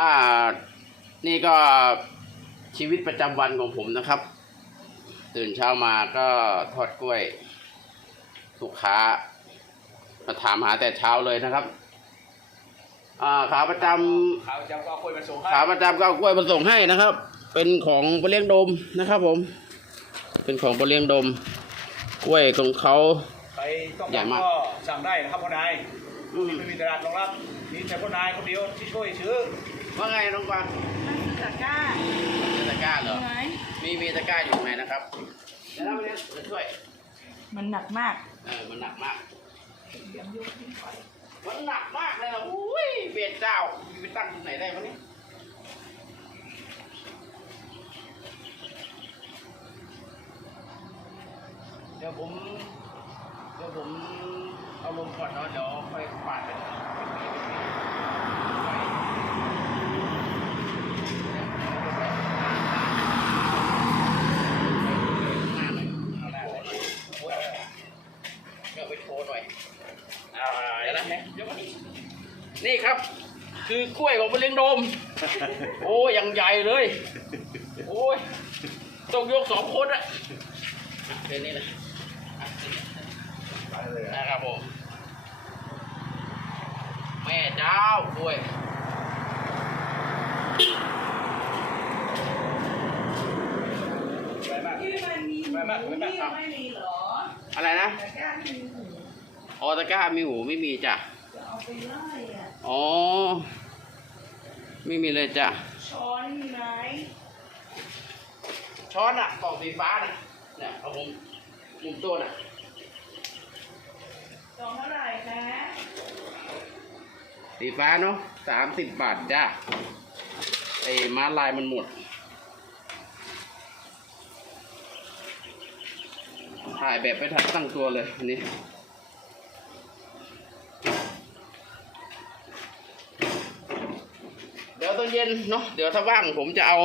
อ่า นี่ก็ชีวิตประจำวันของผมนะครับ ตื่นเช้ามาก็ทอดกล้วย ลูกค้า มาถามหาแต่เช้าเลยนะครับ อ่าขาประจำข่าวจำก็เอาคุยมาส่งให้ขาประจำก็เอากล้วยมาส่งให้นะครับ เป็นของปลาเลี้ยงดมนะครับ ผม เป็นของปลาเลี้ยงดม กล้วยของเขา ใครต้องใหญ่การมาก ก็สั่งได้นะครับพ่อนายอืม ไม่มีตลาดรองรับมีแต่พ่อนายคนเดียวที่ช่วยซื้อ ว่าไงน้องกวางตะกร้ามีตะกร้าเหรอไหมมีมีตะกร้าอยู่ไหนนะครับเดี๋ยวเราไปเลี้ยงจะช่วยมันหนักมากเออมันหนักมากเดี๋ยวยกขึ้นไปมันหนักมากเลยนะอุ้ยเบียดเจ้าไปตั้งตรงไหนได้วะเนี่ยเดี๋ยวผม เดี๋ยวผมเอาลงก่อนเนาะเดี๋ยวค่อยปาดไปเดี๋ยวไปโชว์หน่อย อ่า เดี๋ยวนะเดี๋ยวมานี่นี่ครับ คือกล้วยของมะเร็งโดม โอ้ยยังใหญ่เลย โอ้ยต้องยกสองคนอะเดี๋ยวนี้นะนะครับผมแม่เจ้ากล้วยไปมากที่มันมีไม่มากไม่มากครับไม่มีเหรออะไรนะตะกร้ามีหูออตะกร้ามีหูไม่มีจ้ะจะเอาไปไล่อะ อ๋อ ไม่มีเลยจ้ะ ช้อนมีไหมช้อนอะกล่องสีฟ้าน่ะเนี่ยเอาผมมุมต้นอะกล่องเท่าไหร่คะสีฟ้าเนาะสามสิบบาทจ้ะไอ้ม้าลายมันหมดถ่ายแบบไปทัดตั้งตัวเลยอันนี้ เดี๋ยว ตอนเย็นเนาะเดี๋ยวถ้าว่างผมจะเอา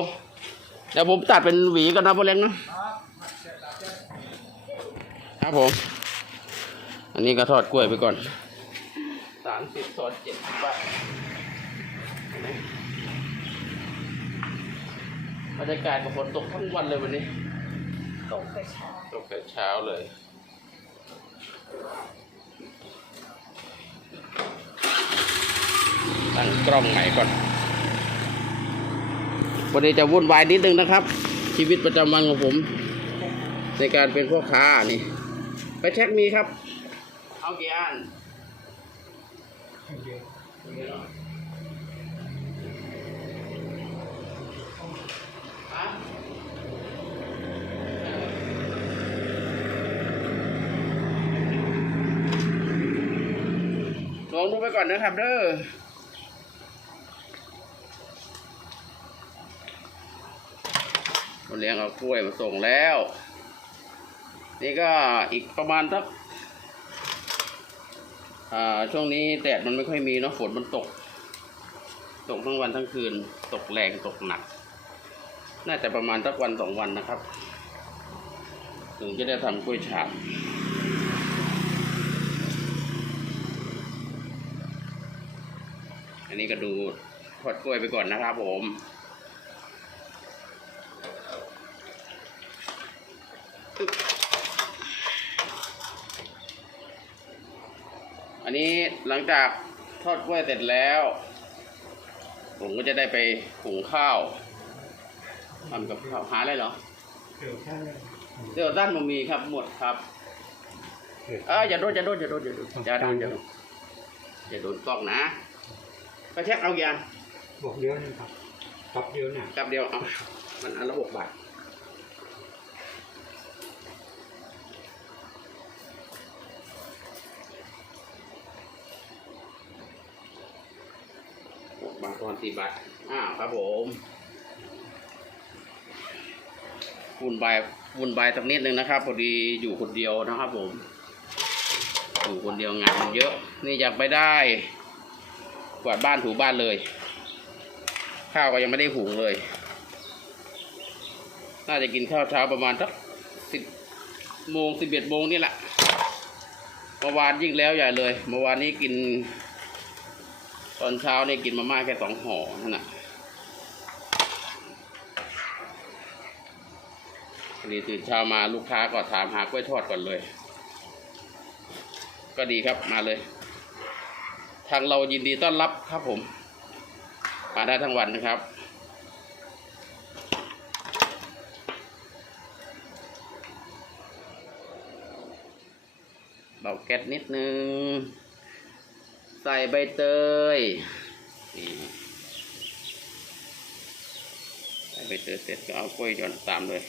เดี๋ยวผมตัดเป็นหวีก่อนนะพ่อเล้งเนาะครับผม อันนี้ก็ทอดกล้วยไปก่อนสามสิบสอดเจ็ดสิบบาทบรรยากาศกับฝนตกทั้งวันเลยวันนี้ ตกแต่เช้า ตกแต่เช้าเลยตั้งกล้องใหม่ก่อน วันนี้จะวุ่นวายนิดนึงนะครับ ชีวิตประจำวันของผม ในการเป็นพ่อค้านี่ไปเช็คมีครับ เอากี่อันลองดูไปก่อนนะครับเด้อ เราเลี้ยงเอากล้วยมาส่งแล้ว นี่ก็อีกประมาณสักช่วงนี้แดดมันไม่ค่อยมีเนาะฝนมันตก ตกทั้งวันทั้งคืน ตกแรงตกหนัก น่าจะประมาณสักวันสองวันนะครับ ถึงจะได้ทำกล้วยฉาบอันนี้ก็ดูทอดกล้วยไปก่อนนะครับผม อันนี้ หลังจากทอดกล้วยเสร็จแล้ว ผมก็จะได้ไปหุงข้าวทำกับข้าวหาอะไรเหรอเดี๋ยวด้านมันมีครับหมดครับเอออย่าโดนอย่าโดนอย่าโดนอย่าโดนอย่าโดนอย่าโดนอย่าโดนกล้องนะไปเช็คเอาอย่างบอกเดียวนะครับกับเดียวเนี่ยกับเดียวเอามันอันละหกบาท บาทตอนสี่บาทอ้าวครับผมวุ่นวายวุ่นวายสักนิดนึงนะครับพอดีอยู่คนเดียวนะครับ ผม อยู่คนเดียวงานมันเยอะ นี่อยากไปได้กวาดบ้านถูบ้านเลย ข้าวก็ยังไม่ได้หุงเลย น่าจะกินข้าวเช้าประมาณสักสิบโมงสิบเอ็ดโมงนี่แหละเมื่อวานยิ่งแล้วใหญ่เลยเมื่อวานนี้กิน ตอนเช้าเนี่ยกินมาม่าแค่สองห่อนั่นน่ะนี่ตื่นเช้ามาลูกค้าก็ถามหากล้วยทอดก่อนเลย ก็ดีครับมาเลย ทางเรายินดีต้อนรับครับผม มาได้ทั้งวันนะครับเบาแก๊สนิดนึง ใส่ใบเตยนี่ใส่ใบเตยเสร็จก็เอากล้วยหย่อนตามเลย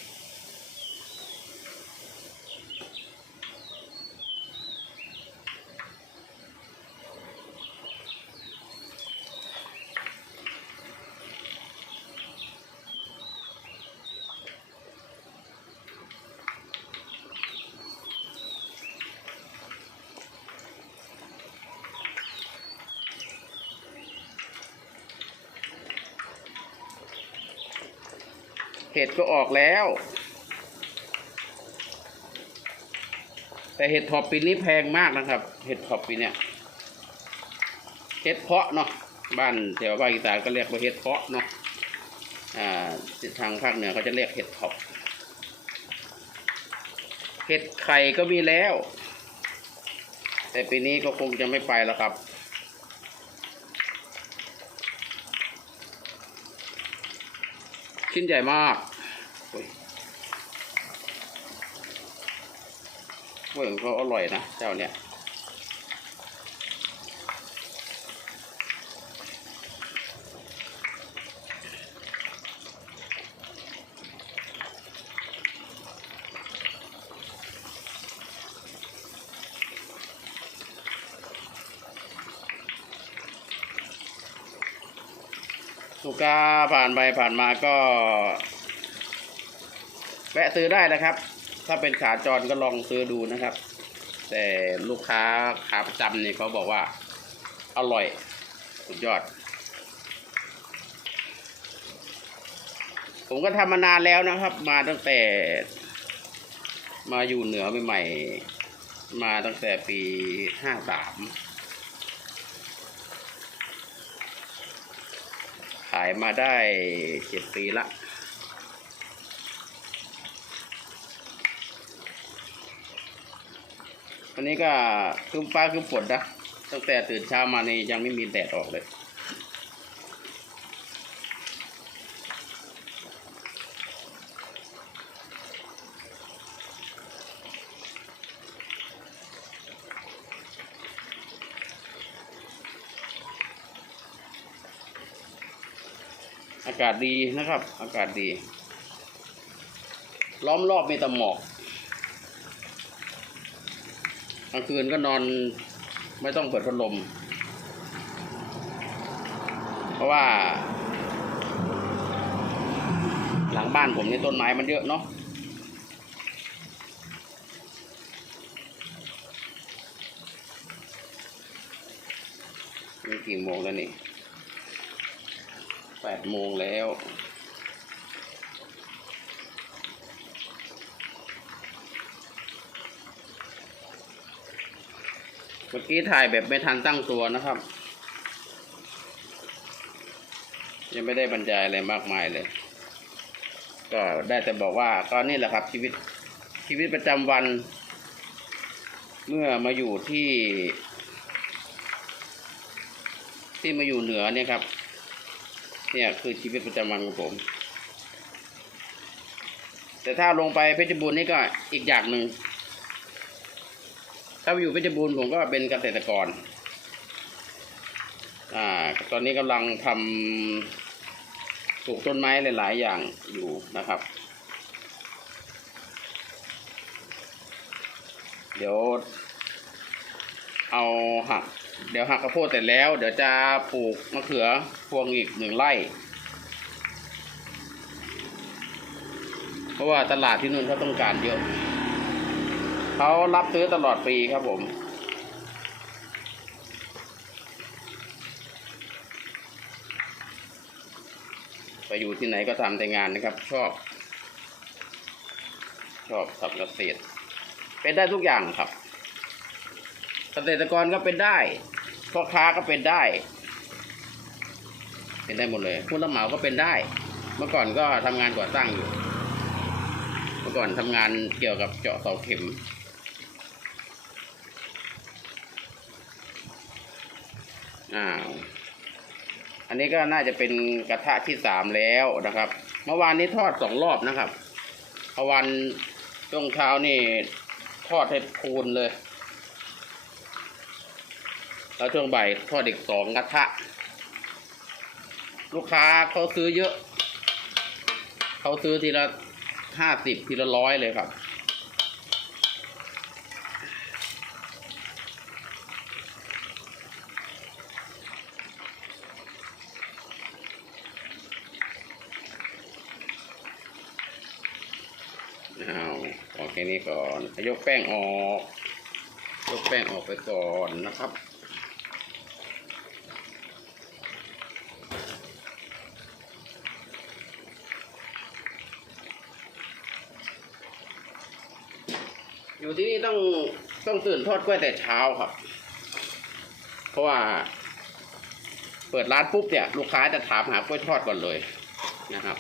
เห็ดก็ออกแล้ว แต่เห็ดถอบปีนี้แพงมากนะครับ เห็ดถอบปีเนี้ยเห็ดเพาะเนาะบ้านแถวภาคอีสานก็เรียกว่าเห็ดเพาะเนาะอ่าทางภาคเหนือเขาจะเรียกเห็ดถอบเห็ดไข่ก็มีแล้ว แต่ปีนี้ก็คงจะไม่ไปแล้วครับ ชิ้นใหญ่มากเว้ยเขาอร่อยนะเจ้าเนี่ย ลูกค้าผ่านไปผ่านมาก็แวะซื้อได้นะครับ ถ้าเป็นขาจรก็ลองซื้อดูนะครับ แต่ลูกค้าขาประจำเนี่ยเขาบอกว่า อร่อย สุดยอด ผมก็ทำมานานแล้วนะครับ มาตั้งแต่ มาอยู่เหนือใหม่ๆมาตั้งแต่ปีห้าสามายมาได้เจ็ดปีละวันนี้ก็คึมฟ้าคึมฝนนะตั้งแต่ตื่นเช้ามานี่ยังไม่มีแดดออกเลยาศดีนะครับ อากาศดี ล้อมรอบมีแต่หมอกกลางคืนก็นอนไม่ต้องเปิดพัดลม เพราะว่า หลังบ้านผมนี่ต้นไม้มันเยอะเนาะนี่กี่โมงแล้วนี่ แปดโมงแล้ว เมื่อกี้ถ่ายแบบไม่ทันตั้งตัวนะครับ ยังไม่ได้บรรยายอะไรมากมายเลย ก็ได้แต่บอกว่าก็นี่แหละครับชีวิตชีวิตประจำวัน เมื่อมาอยู่ที่ ที่มาอยู่เหนือเนี่ยครับ เนี่ยคือชีวิตประจำวันของผม แต่ถ้าลงไปเพชรบูรณ์นี่ก็อีกอย่างหนึ่งถ้าอยู่เพชรบูรณ์ผมก็เป็นเกษตรกร อ่า ตอนนี้กำลังทำปลูกต้นไม้หลาย ๆ อย่างอยู่นะครับ เดี๋ยวเอาหัก เดี๋ยวหักข้าวโพดเสร็จแล้ว เดี๋ยวจะปลูกมะเขือพวงอีกหนึ่งไร่ เพราะว่าตลาดที่นู่นเขาต้องการเยอะเขารับซื้อตลอดปีครับผมไปอยู่ที่ไหนก็ทำแต่งานนะครับ ชอบ ชอบทำเกษตรเป็นได้ทุกอย่างครับ เกษตรกรก็เป็นได้พ่อค้าก็เป็นได้ เป็นได้หมดเลยผู้รับเหมาก็เป็นได้ เมื่อก่อนก็ทำงานก่อสร้างอยู่ เมื่อก่อนทำงานเกี่ยวกับเจาะเสาเข็มอ้าวอันนี้ก็น่าจะเป็นกระทะที่สามแล้วนะครับ เมื่อวานนี้ทอดสองรอบนะครับเมื่อวันช่วงเช้านี่ทอดให้พูนเลย แล้วช่วงบ่ายทอดอีกสองกระทะ ลูกค้าเขาซื้อเยอะ เขาซื้อทีละห้าสิบทีละร้อยเลยครับ เอาออกแค่นี้ก่อน ยกแป้งออก ยกแป้งออกไปก่อนนะครับ ที่นี่ต้องต้องตื่นทอดกล้วยแต่เช้าครับ เพราะว่า เปิดร้านปุ๊บเนี่ย ลูกค้าจะถามหากล้วยทอดก่อนเลยนะครับ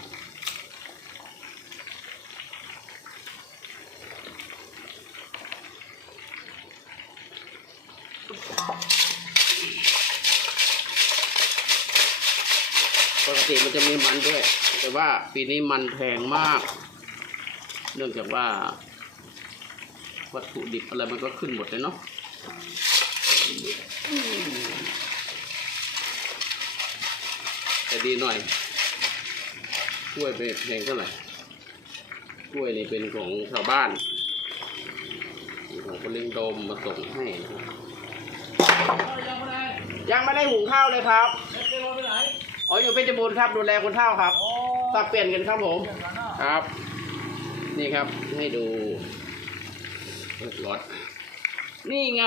ปกติมันจะมีมันด้วย แต่ว่าปีนี้มันแพงมาก เนื่องจากว่า วัตถุดิบอะไรมันก็ขึ้นหมดเลยเนาะอืมแต่ดีหน่อยกล้วยเป็นแพงเท่าไหร่กล้วยนี่เป็นของชาวบ้าน ของคนเลี้ยงโดมมาส่งให้นะครับยังไม่ได้หุงข้าวเลยครับเจ๊รถไปไหนอ๋ออยู่เพชรบูรณ์ครับดูแลคนเท่าครับโอ้สับเปลี่ยนกันครับผมเพื่อนกันเนาะครับ นี่ครับให้ดูเปิด รถนี่ไง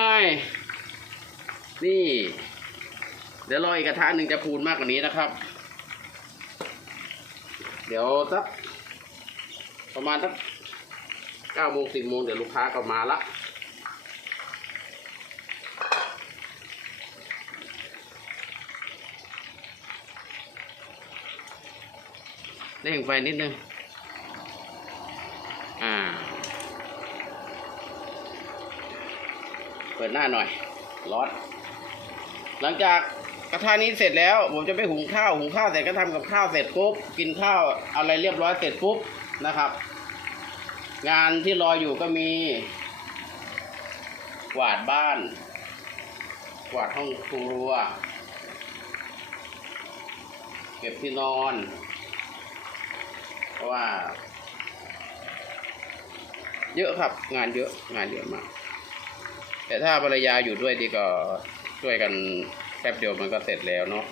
นี่ เดี๋ยวรออีกกระทะหนึ่งจะพูนมากกว่านี้นะครับ เดี๋ยวสักประมาณสักเก้าโมงสิบโมงเดี๋ยวลูกค้าก็มาละเร่งไฟนิดนึง อ่า เปิดหน้าหน่อย ร้อน หลังจากกระทะนี้เสร็จแล้ว ผมจะไปหุงข้าวหุงข้าวเสร็จก็ทำกับข้าวเสร็จปุ๊บกินข้าวอะไรเรียบร้อยเสร็จปุ๊บนะครับ งานที่รออยู่ก็มีกวาดบ้านกวาดห้องครัว เก็บที่นอน เพราะว่า เยอะครับงานเยอะงานเยอะมาก แต่ถ้าภรรยาอยู่ด้วยดีก็ช่วยกันแป๊บเดียวมันก็เสร็จแล้วเนาะ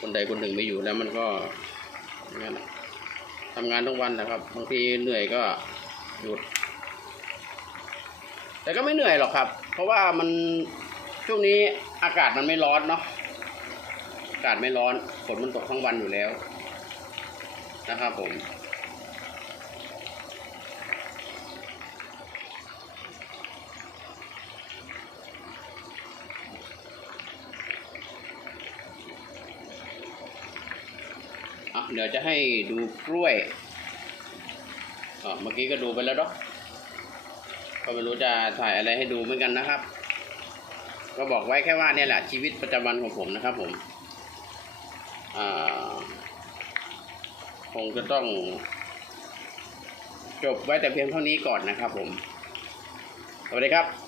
คนใดคนหนึ่งไม่อยู่แล้วมันก็งั้นทำงานทั้งวันนะครับบางทีเหนื่อยก็หยุด แต่ก็ไม่เหนื่อยหรอกครับ เพราะว่ามันช่วงนี้อากาศมันไม่ร้อนเนาะอากาศไม่ร้อนฝนมันตกทั้งวันอยู่แล้วนะครับผม อะเดี๋ยวจะให้ดูกล้วยอะเมื่อกี้ก็ดูไปแล้วเนาะก็ไม่รู้จะถ่ายอะไรให้ดูเหมือนกันนะครับ ก็บอกไว้แค่ว่าเนี่ยแหละชีวิตประจำวันของผมนะครับผมอ่าคงจะต้องจบไว้แต่เพียงเท่านี้ก่อนนะครับผม สวัสดีครับ